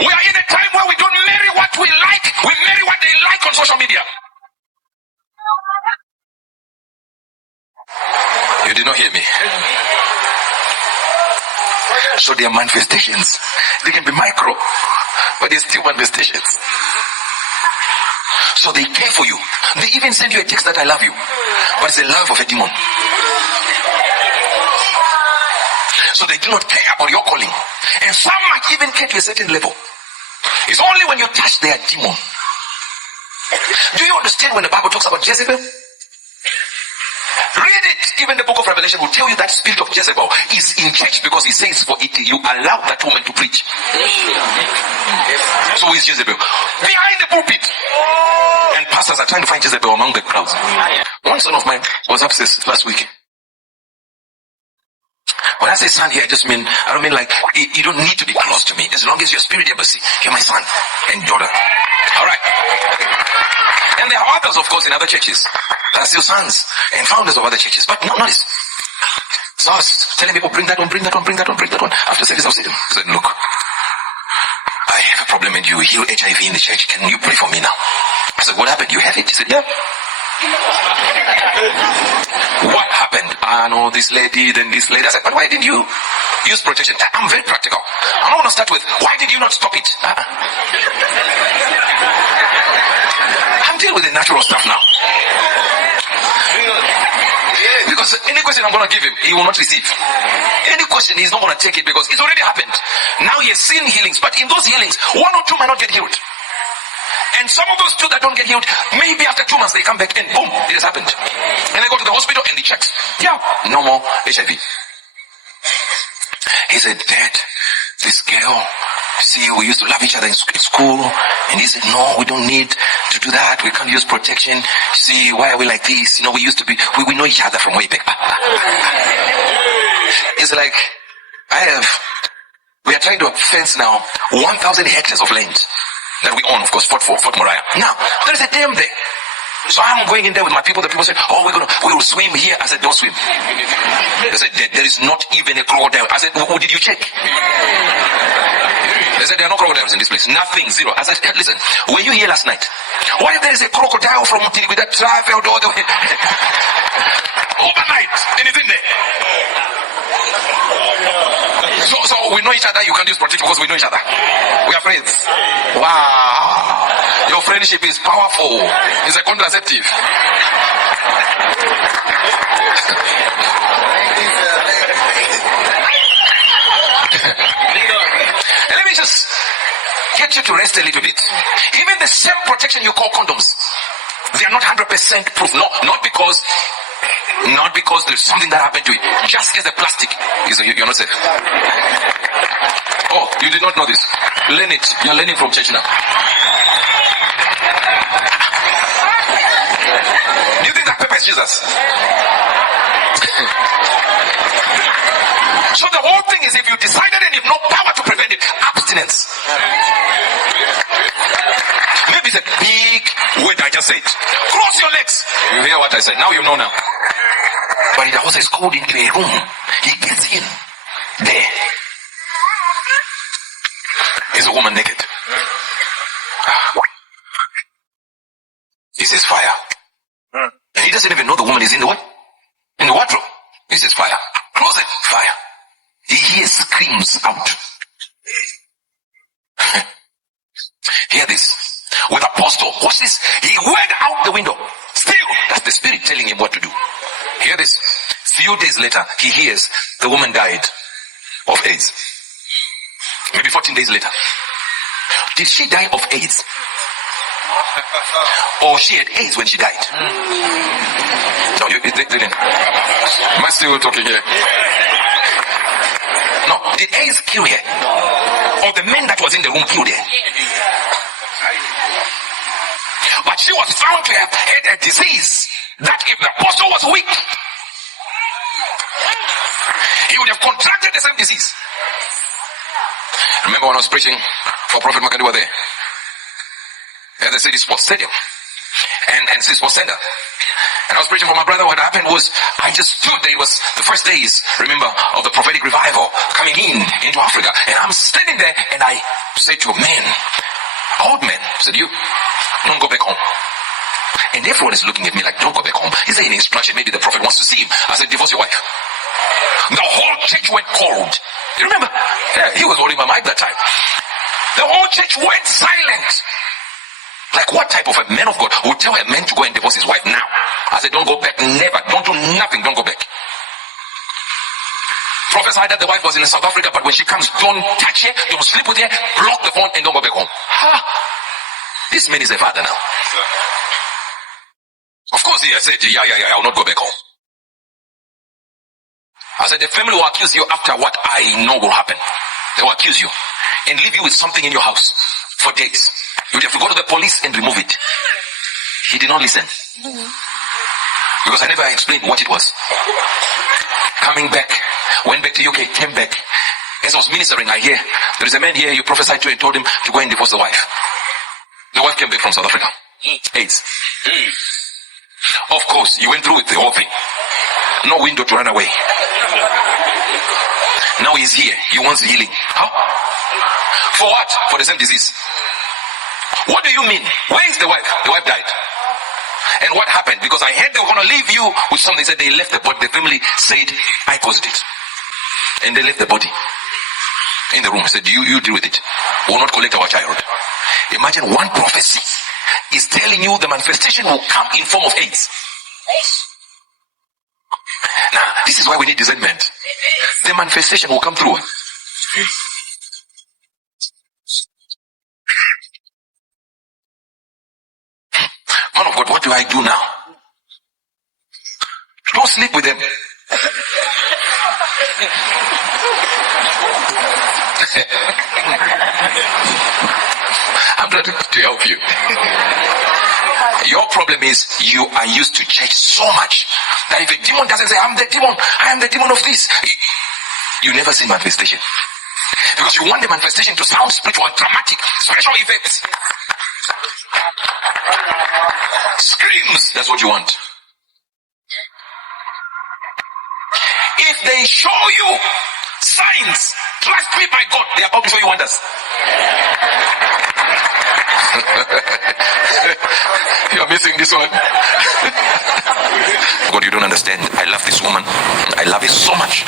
We are in a time where we don't marry what we like, we marry what they like on social media. You did not hear me. So they are manifestations. They can be micro, but they're still manifestations. So they care for you. They even send you a text that I love you, but it's the love of a demon. So they do not care about your calling. And some might even care to a certain level. It's only when you touch their demon. Do you understand when the Bible talks about Jezebel? Read it. Even the book of Revelation will tell you that spirit of Jezebel is in church, because he says for it you allow that woman to preach. So who is Jezebel? Behind the pulpit. And pastors are trying to find Jezebel among the crowds. One son of mine was upstairs last week. When I say son here, I don't mean like, you don't need to be close to me. As long as your spirit embassy, you're my son and daughter. Alright. And there are others, of course, in other churches. That's your sons and founders of other churches. But no, notice. So I was telling people, bring that one. After service, I was saying, I said, look, I have a problem and you heal HIV in the church. Can you pray for me now? I said, what happened? You have it? He said, yeah. What happened? I know this lady, then this lady. I said, but why didn't you use protection? I'm very practical. I'm not going to start with, why did you not stop it? I'm dealing with the natural stuff now. Because any question I'm going to give him, he will not receive. Any question, he's not going to take it because it's already happened. Now he has seen healings, but in those healings, 1 or 2 might not get healed. And some of those 2 that don't get healed, maybe after 2 months they come back and boom, it has happened. And they go to the hospital and they check. Yeah, no more HIV. He said, Dad, this girl, see, we used to love each other in school. And he said, no, we don't need to do that. We can't use protection. See, why are we like this? We used to be, we know each other from way back. It's like, we are trying to fence now 1,000 hectares of land that we own, of course, Fort Moriah. Now, there is a dam there. So I'm going in there with my people. The people say, oh, we will swim here. I said, don't swim. They said, there is not even a crocodile. I said, oh, did you check? They said, there are no crocodiles in this place. Nothing, zero. I said, listen, were you here last night? What if there is a crocodile from Tilly that traveled all the way overnight and it's in there? So we know each other. You can't use protection because we know each other. We are friends. Wow. Your friendship is powerful. It's a contraceptive. And let me just get you to rest a little bit. Even the same protection you call condoms, they are not 100% proof. No, not because there's something that happened to it. Just as the plastic, you're not safe. Oh, you did not know this. Learn it. You're learning from church now. Do you think that pepper is Jesus? So the whole thing is, if you decided and you have no power to prevent it, abstinence. Maybe it's a big word I just said. Cross your legs. You hear what I said? Now you know now. But the house is called into a room. He gets in. There is a woman naked. He says fire. And he doesn't even know the woman is in the what? In the wardrobe. He says fire. Close it. Fire. He hears screams out. Hear this. With apostle. Watch this. He went out the window. Still. That's the spirit telling him what to do. Hear this. Few days later, he hears the woman died of AIDS. Maybe 14 days later. Did she die of AIDS? Or she had AIDS when she died? No, you didn't. Am I still talking here? No, did AIDS kill her? Or the man that was in the room killed her? But she was found to have had a disease that if the apostle was weak, he would have contracted the same disease. Remember when I was preaching for Prophet Uebert there? At the City Sports Stadium. And sis was sender. And I was preaching for my brother. What happened was, I just stood there. It was the first days, remember, of the prophetic revival coming into Africa. And I'm standing there and I said to a man, old man, I said, you, don't go back home. And everyone is looking at me like, don't go back home. Is there any instruction? Maybe the prophet wants to see him. I said, divorce your wife. The whole church went cold. You remember? Yeah, he was holding my mic that time. The whole church went silent. Like, what type of a man of God would tell a man to go and divorce his wife now? I said, don't go back. Never. Don't do nothing. Don't go back. Prophesied that the wife was in South Africa, but when she comes, don't touch her, don't sleep with her, block the phone and don't go back home. This man is a father now. Of course he has said, yeah, I'll not go back home. I said, the family will accuse you after what I know will happen. They will accuse you and leave you with something in your house for days. You would have to go to the police and remove it. He did not listen. Because I never explained what it was. Coming back, went back to UK, came back. As I was ministering, I hear, there is a man here you prophesied to and told him to go and divorce the wife. The wife came back from South Africa. AIDS. Of course, you went through with the whole thing. No window to run away. Now he's here. He wants healing. How? For what? For the same disease. What do you mean? Where is the wife? The wife died. And what happened? Because I heard they were going to leave you with something. They said they left the body. The family said, I caused it. And they left the body in the room. Said, you deal with it. We will not collect our child. Imagine one prophecy is telling you the manifestation will come in form of AIDS. Now, this is why we need discernment. The manifestation will come through. Man of God, what do I do now? Don't sleep with them. I'm trying to help you. Your problem is you are used to church so much that if a demon doesn't say, I'm the demon, I am the demon of this, you never see manifestation. Because you want the manifestation to sound spiritual and dramatic, special effects. Screams, that's what you want. If they show you signs, trust me by God, they are about to show you wonders. You're missing this one. God, you don't understand. I love this woman. I love her so much.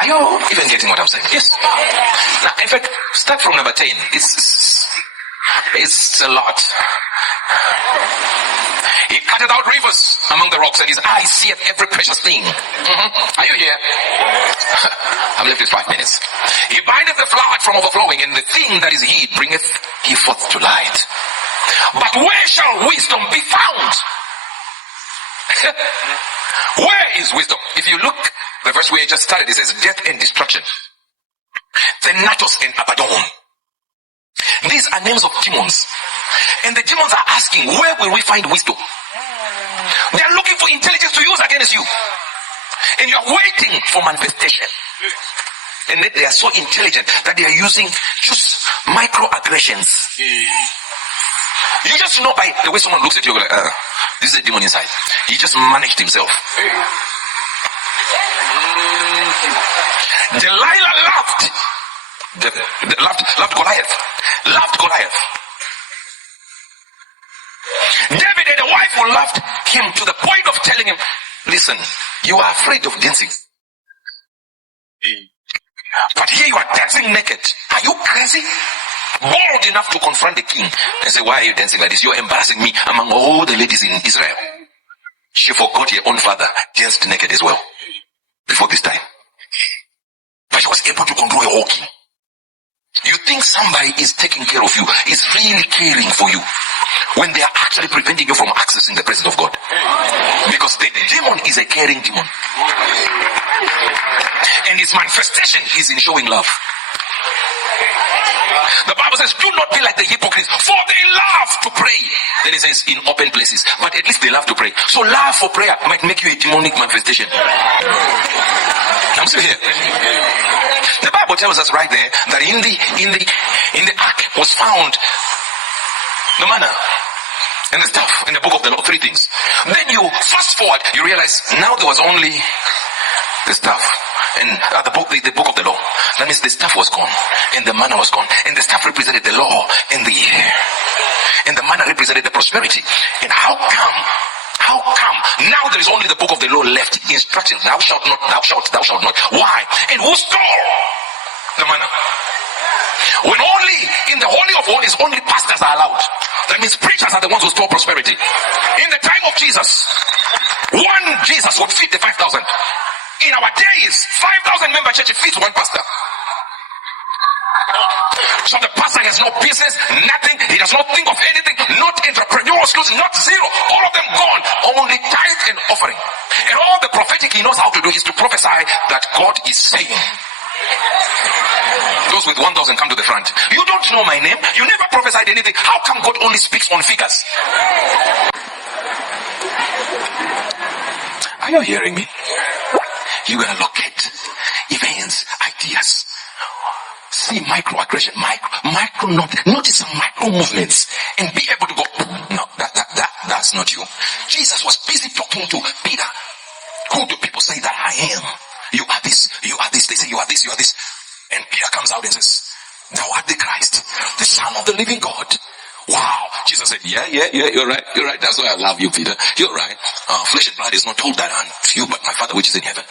Are you even getting what I'm saying? Yes. Now, in fact, start from number 10. It's a lot. He cutted out rivers among the rocks, and his eyes seeth every precious thing. Are you here? I'm left with 5 minutes. He bindeth the flood from overflowing, and the thing that is hid bringeth he forth to light. But where shall wisdom be found? Where is wisdom? If you look, the verse we just started, it says death and destruction. Thanatos and Abaddon. These are names of demons. And the demons are asking, where will we find wisdom? They are looking for intelligence to use against you. And you are waiting for manifestation. And yet they are so intelligent that they are using just microaggressions. You just know by the way someone looks at you, like, this is a demon inside. He just managed himself. Delilah laughed. Loved Goliath. Loved Goliath. David had a wife who loved him to the point of telling him, listen, you are afraid of dancing. But here you are dancing naked. Are you crazy? Bold enough to confront the king and say, why are you dancing like this? You're embarrassing me among all the ladies in Israel. She forgot her own father danced naked as well before this time. But she was able to control a whole king. You think somebody is taking care of you, is really caring for you, when they are actually preventing you from accessing the presence of God. Because the demon is a caring demon. And its manifestation is in showing love. The Bible says, do not be like the hypocrites, for they love to pray. Then it says, in open places. But at least they love to pray. So love for prayer might make you a demonic manifestation. I'm still here. The Bible tells us right there that in the ark was found the manna, and the stuff in the book of the law, 3 things. Then you fast forward, you realize now there was only the stuff and the book of the law. That means the stuff was gone and the manna was gone, and the stuff represented the law and the year, and the manna represented the prosperity. And how come now there is only the book of the law left? Instructions: thou shalt not, thou shalt not. Why? And who stole the manna? When only in the Holy of Holies only pastors are allowed. That means preachers are the ones who store prosperity. In the time of Jesus, one Jesus would feed the 5,000. In our days, 5,000 member church feeds one pastor. So the pastor has no business, nothing. He does not think of anything. Not entrepreneurial skills, not zero. All of them gone. Only tithe and offering. And all the prophetic he knows how to do is to prophesy that God is saying. Those with 1,000 come to the front. You don't know my name. You never prophesied anything. How come God only speaks on figures? Are you hearing me? You're going to locate events, ideas. See microaggression, notice some micro movements and be able to go, no, that's not you. Jesus was busy talking to Peter. Who do people say that I am? You are this, you are this. They say you are this, you are this. And Peter comes out and says, thou art the Christ, the Son of the living God. Wow. Jesus said, yeah, you're right. That's why I love you, Peter. You're right. Flesh and blood is not told that unto you, but my Father which is in heaven.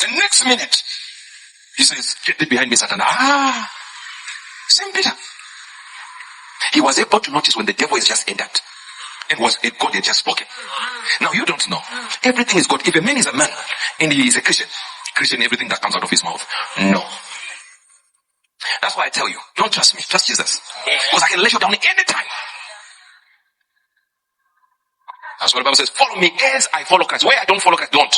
The next minute, he says, get thee behind me, Satan. Same Peter. He was able to notice when the devil is just entered. And God had just spoken. Now you don't know. Everything is God. If a man is a man and he is a Christian, everything that comes out of his mouth. No. That's why I tell you, don't trust me, trust Jesus. Because I can let you down anytime. That's what the Bible says. Follow me as I follow Christ. Where I don't follow Christ, don't.